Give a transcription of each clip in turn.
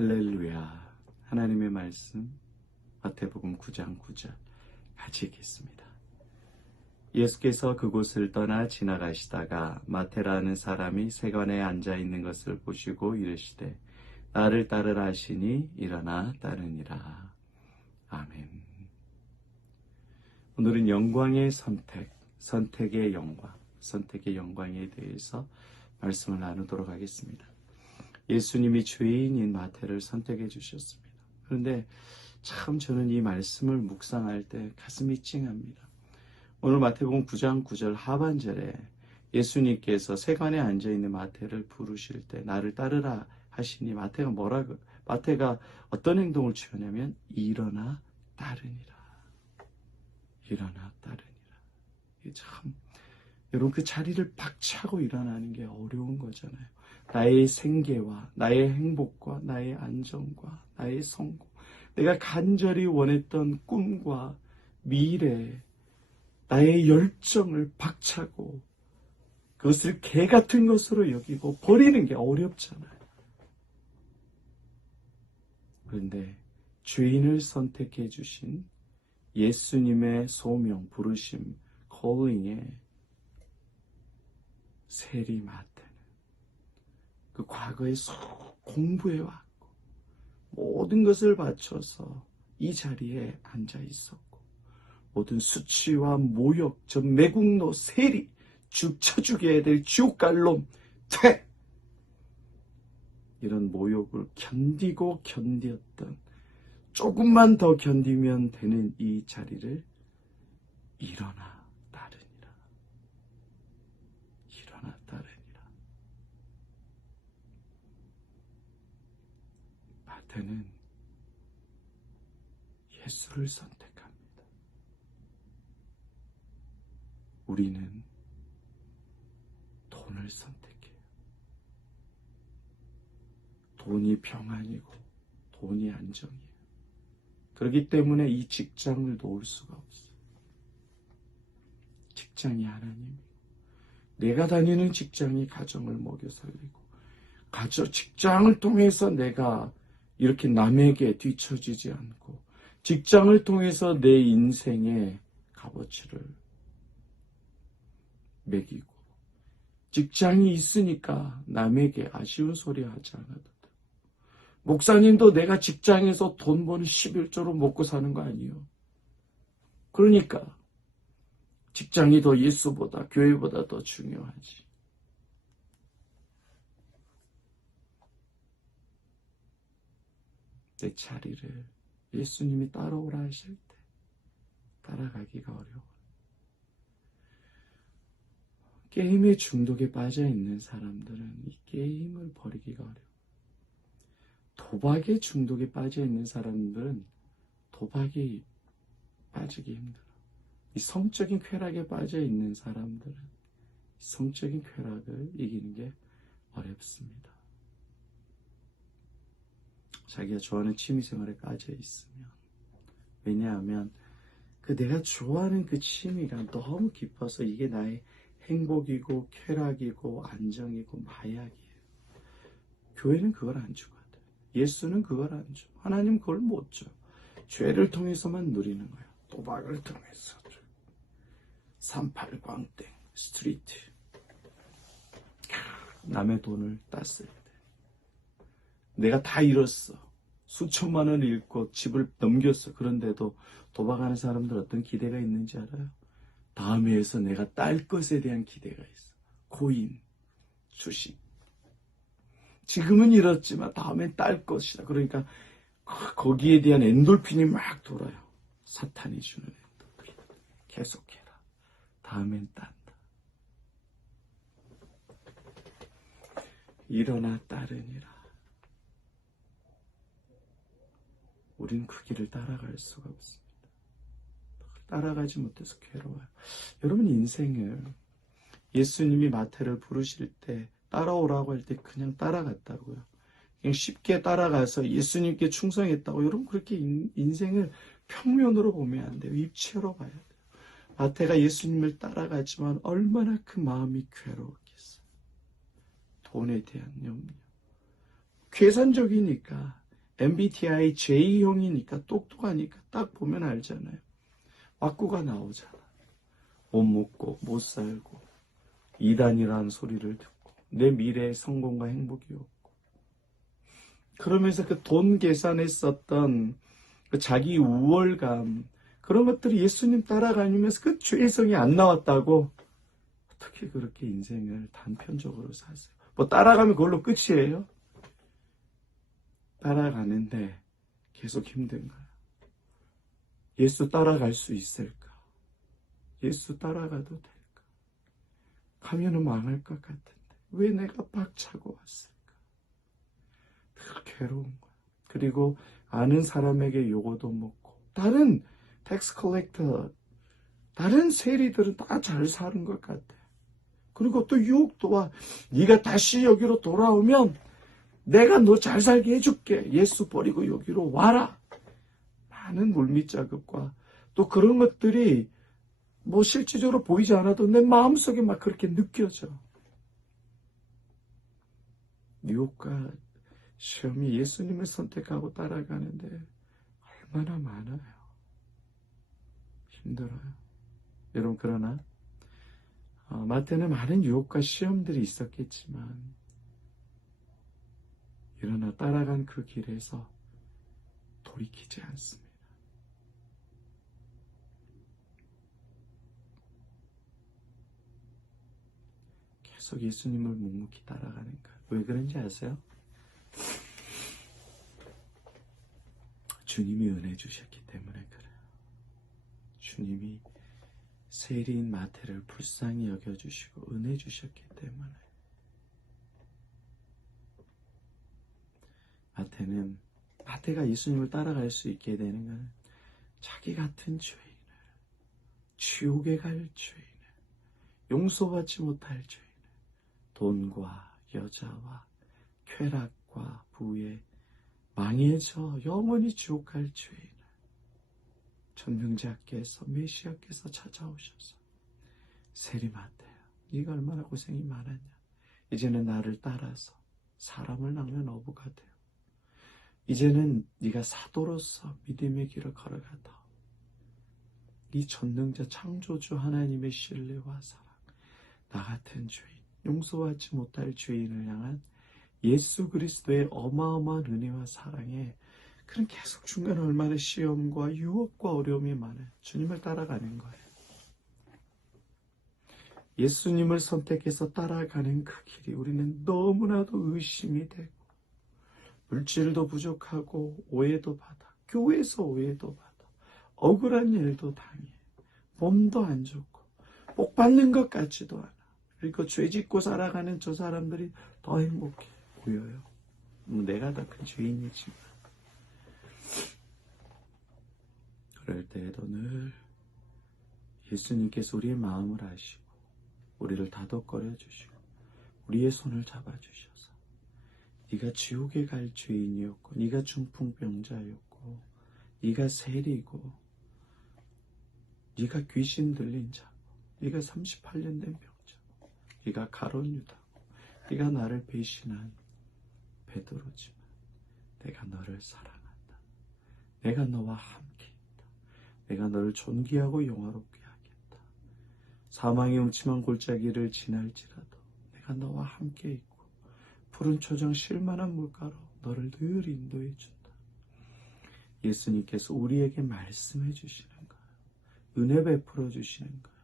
할렐루야. 하나님의 말씀 마태복음 9장 9절 같이 읽겠습니다. 예수께서 그곳을 떠나 지나가시다가 마태라는 사람이 세관에 앉아 있는 것을 보시고 이르시되 나를 따르라 하시니 일어나 따르니라. 아멘. 오늘은 영광의 선택, 선택의 영광, 선택의 영광에 대해서 말씀을 나누도록 하겠습니다. 예수님이 죄인인 마태를 선택해 주셨습니다. 그런데 참 저는 이 말씀을 묵상할 때 가슴이 찡합니다. 오늘 마태복음 9장 9절 하반절에 예수님께서 세관에 앉아있는 마태를 부르실 때 나를 따르라 하시니 마태가 어떤 행동을 취하냐면 일어나 따르니라. 일어나 따르니라. 이게 참 여러분 그 자리를 박차고 일어나는 게 어려운 거잖아요. 나의 생계와 나의 행복과 나의 안정과 나의 성공, 내가 간절히 원했던 꿈과 미래, 나의 열정을 박차고 그것을 개 같은 것으로 여기고 버리는 게 어렵잖아요. 그런데 죄인을 선택해 주신 예수님의 소명, 부르심, calling에 세리 마태는 그 과거에 공부해왔고 모든 것을 바쳐서 이 자리에 앉아 있었고 모든 수치와 모욕, 저 매국노, 세리, 쳐죽여야 될 지옥갈놈, 이런 모욕을 견디었던 조금만 더 견디면 되는 이 자리를 일어나 따르니라. 일어나 따르니라. 마태는 예수를 선택합니다. 우리는 돈을 선택해요. 돈이 평안이고 돈이 안정이에요. 그렇기 때문에 이 직장을 놓을 수가 없어요. 직장이 하나님이고 내가 다니는 직장이 가정을 먹여 살리고 직장을 통해서 내가 이렇게 남에게 뒤처지지 않고 직장을 통해서 내 인생의 값어치를 매기고 직장이 있으니까 남에게 아쉬운 소리 하지 않아도 돼. 목사님도 내가 직장에서 돈 버는 11조로 먹고 사는 거 아니에요. 그러니까 직장이 더 예수보다 교회보다 더 중요하지. 내 자리를 예수님이 따라오라 하실 때 따라가기가 어려워. 게임에 중독에 빠져 있는 사람들은 이 게임을 버리기가 어려워. 도박에 중독에 빠져 있는 사람들은 도박이 빠지기 힘들어. 이 성적인 쾌락에 빠져 있는 사람들은 성적인 쾌락을 이기는 게 어렵습니다. 자기가 좋아하는 취미생활에 빠져 있으면, 왜냐하면 그 내가 좋아하는 그 취미가 너무 깊어서 이게 나의 행복이고 쾌락이고 안정이고 마약이에요. 교회는 그걸 안 주거든. 예수는 그걸 안 줘. 하나님 그걸 못 줘. 죄를 통해서만 누리는 거야. 도박을 통해서. 38광땡 스트리트. 남의 돈을 땄을 때 내가 다 잃었어. 수천만 원을 잃고 집을 넘겼어. 그런데도 도박하는 사람들 어떤 기대가 있는지 알아요? 다음에 해서 내가 딸 것에 대한 기대가 있어. 코인, 주식. 지금은 잃었지만 다음엔 딸 것이다. 그러니까 거기에 대한 엔돌핀이 막 돌아요. 사탄이 주는 엔돌핀. 계속해라. 다음엔 딴다. 일어나 따르니라. 우린 그 길을 따라갈 수가 없습니다. 따라가지 못해서 괴로워요. 여러분 인생을 예수님이 마태를 부르실 때 따라오라고 할 때 그냥 따라갔다고요. 그냥 쉽게 따라가서 예수님께 충성했다고. 여러분 그렇게 인생을 평면으로 보면 안 돼요. 입체로 봐야 돼요. 마태가 예수님을 따라가지만 얼마나 그 마음이 괴로웠겠어요. 돈에 대한 염려. 계산적이니까 MBTI J형이니까 똑똑하니까 딱 보면 알잖아요. 왁구가 나오잖아. 못 먹고 못 살고 이단이라는 소리를 듣고 내 미래의 성공과 행복이 없고 그러면서 그 돈 계산했었던 그 자기 우월감 그런 것들이 예수님 따라가면서 그 죄성이 안 나왔다고 어떻게 그렇게 인생을 단편적으로 사세요? 뭐 따라가면 그걸로 끝이에요? 따라가는데 계속 힘든 거야. 예수 따라갈 수 있을까? 예수 따라가도 될까? 가면은 망할 것 같은데 왜 내가 빡차고 왔을까? 늘 괴로운 거야. 그리고 아는 사람에게 요거도 먹고 다른 텍스 컬렉터 다른 세리들은 다 잘 사는 것 같아. 그리고 또 유혹도 와. 네가 다시 여기로 돌아오면 내가 너 잘 살게 해줄게. 예수 버리고 여기로 와라. 많은 물밑작업과 또 그런 것들이 뭐 실질적으로 보이지 않아도 내 마음속에 막 그렇게 느껴져. 유혹과 시험이 예수님을 선택하고 따라가는데 얼마나 많아요. 힘들어요. 여러분 그러나 마태는 많은 유혹과 시험들이 있었겠지만 일어나 따라간 그 길에서 돌이키지 않습니다. 계속 예수님을 묵묵히 따라가는 것. 왜 그런지 아세요? 주님이 은혜 주셨기 때문에 그래요. 주님이 세리인 마태를 불쌍히 여겨주시고 은혜 주셨기 때문에 마태가 예수님을 따라갈 수 있게 되는 것은 자기 같은 죄인을 지옥에 갈 죄인을 용서받지 못할 죄인을 돈과 여자와 쾌락과 부에 망해져 영원히 지옥 갈 죄인을 전능자께서 메시아께서 찾아오셔서 세리마태야 네가 얼마나 고생이 많았냐. 이제는 나를 따라서 사람을 낚는 어부가 되어 이제는 네가 사도로서 믿음의 길을 걸어가다. 이 전능자 창조주 하나님의 신뢰와 사랑, 나 같은 죄인, 용서하지 못할 죄인을 향한 예수 그리스도의 어마어마한 은혜와 사랑에 그는 계속 중간에 얼마나 시험과 유혹과 어려움이 많아요. 주님을 따라가는 거예요. 예수님을 선택해서 따라가는 그 길이 우리는 너무나도 의심이 되고 물질도 부족하고 오해도 받아 교회에서 오해도 받아 억울한 일도 당해 몸도 안 좋고 복 받는 것 같지도 않아. 그리고 죄 짓고 살아가는 저 사람들이 더 행복해 보여요. 내가 더 큰 죄인이지만 그럴 때에도 늘 예수님께서 우리의 마음을 아시고 우리를 다독거려 주시고 우리의 손을 잡아주셔서 네가 지옥에 갈 죄인이었고 네가 중풍병자였고 네가 세리고 네가 귀신 들린 자고 네가 38년 된 병자고 네가 가룟 유다고 네가 나를 배신한 베드로지만 내가 너를 사랑한다. 내가 너와 함께 있다. 내가 너를 존귀하고 영화롭게 하겠다. 사망의 음침한 골짜기를 지날지라도 내가 너와 함께 있고 푸른 초장 쉴만한 물가로 너를 늘 인도해 준다. 예수님께서 우리에게 말씀해 주시는 거예요. 은혜 베풀어 주시는 거예요.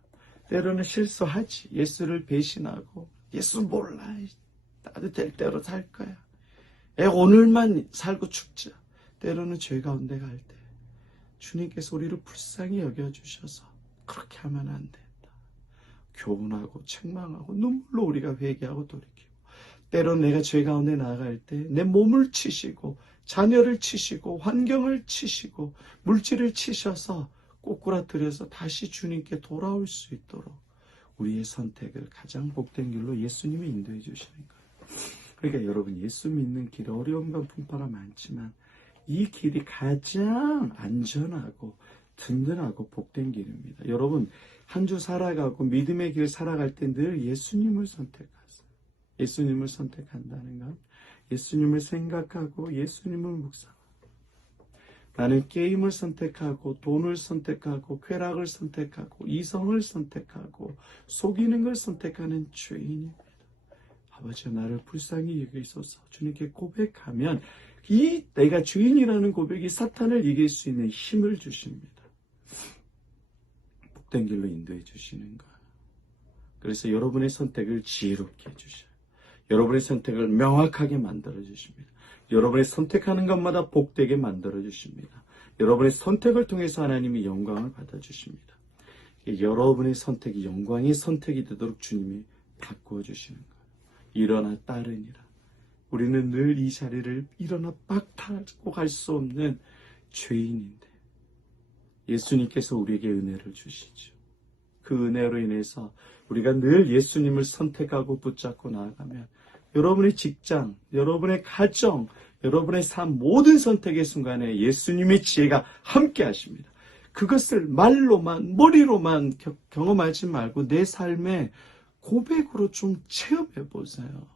때로는 실수하지. 예수를 배신하고 예수 몰라. 나도 될 대로 살 거야. 오늘만 살고 죽자. 때로는 죄 가운데 갈 때 주님께서 우리를 불쌍히 여겨주셔서 그렇게 하면 안 된다. 교훈하고 책망하고 눈물로 우리가 회개하고 돌이키고 때론 내가 죄 가운데 나아갈 때 내 몸을 치시고 자녀를 치시고 환경을 치시고 물질을 치셔서 꼬꾸라뜨려서 다시 주님께 돌아올 수 있도록 우리의 선택을 가장 복된 길로 예수님이 인도해 주시는 거예요. 그러니까 여러분 예수 믿는 길에 어려움과 풍파가 많지만 이 길이 가장 안전하고 든든하고 복된 길입니다. 여러분 한 주 살아가고 믿음의 길 살아갈 때 늘 예수님을 선택하세요. 예수님을 선택한다는 건 예수님을 생각하고 예수님을 묵상하고 나는 게임을 선택하고 돈을 선택하고 쾌락을 선택하고 이성을 선택하고 속이는 걸 선택하는 죄인입니다. 아버지 나를 불쌍히 여기소서. 주님께 고백하면 이 내가 죄인이라는 고백이 사탄을 이길 수 있는 힘을 주십니다. 복된 길로 인도해 주시는 거예요. 그래서 여러분의 선택을 지혜롭게 해주셔요. 여러분의 선택을 명확하게 만들어 주십니다. 여러분의 선택하는 것마다 복되게 만들어 주십니다. 여러분의 선택을 통해서 하나님이 영광을 받아주십니다. 여러분의 선택이 영광의 선택이 되도록 주님이 바꾸어 주시는 거예요. 일어나 따르니라. 우리는 늘 이 자리를 일어나 박타고 갈 수 없는 죄인인데 예수님께서 우리에게 은혜를 주시죠. 그 은혜로 인해서 우리가 늘 예수님을 선택하고 붙잡고 나아가면 여러분의 직장, 여러분의 가정, 여러분의 삶 모든 선택의 순간에 예수님의 지혜가 함께 하십니다. 그것을 말로만 머리로만 경험하지 말고 내 삶에 고백으로 좀 체험해 보세요.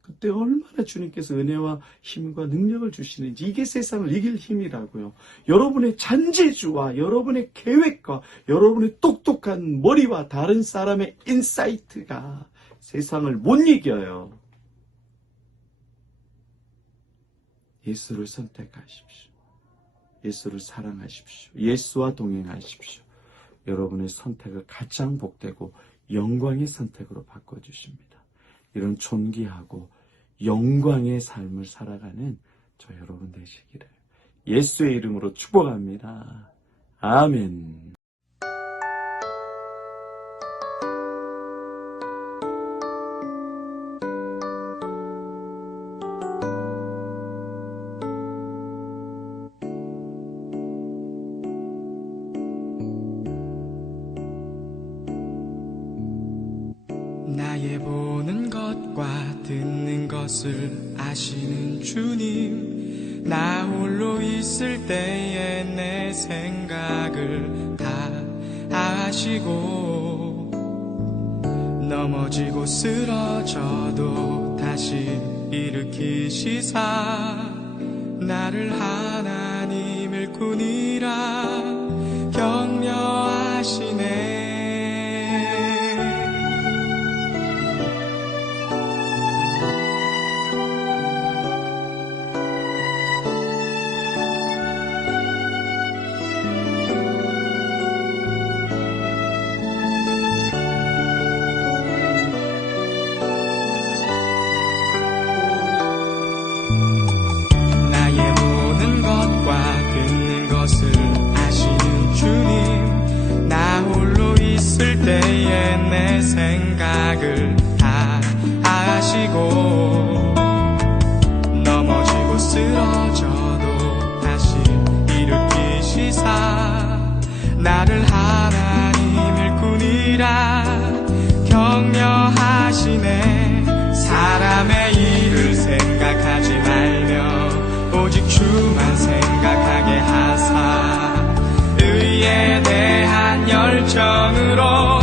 그때 얼마나 주님께서 은혜와 힘과 능력을 주시는지 이게 세상을 이길 힘이라고요. 여러분의 잔재주와 여러분의 계획과 여러분의 똑똑한 머리와 다른 사람의 인사이트가 세상을 못 이겨요. 예수를 선택하십시오. 예수를 사랑하십시오. 예수와 동행하십시오. 여러분의 선택을 가장 복되고 영광의 선택으로 바꿔주십니다. 이런 존귀하고 영광의 삶을 살아가는 저 여러분 되시기를 예수의 이름으로 축복합니다. 아멘. 나의 보는 것과 듣는 것을 아시는 주님, 나 홀로 있을 때에 내 생각을 다 아시고, 넘어지고 쓰러져도 다시 일으키시사 나를 하나님을 군이라 격려하시네. 때에 내 생각을 다 아시고, 넘어지고 쓰러져도 다시 일으키시사 나를 하나님을 군이라 격려하시네. 사람의 일을 생각하지 말며 오직 주만 생각하게 하사 의에 대한 열정으로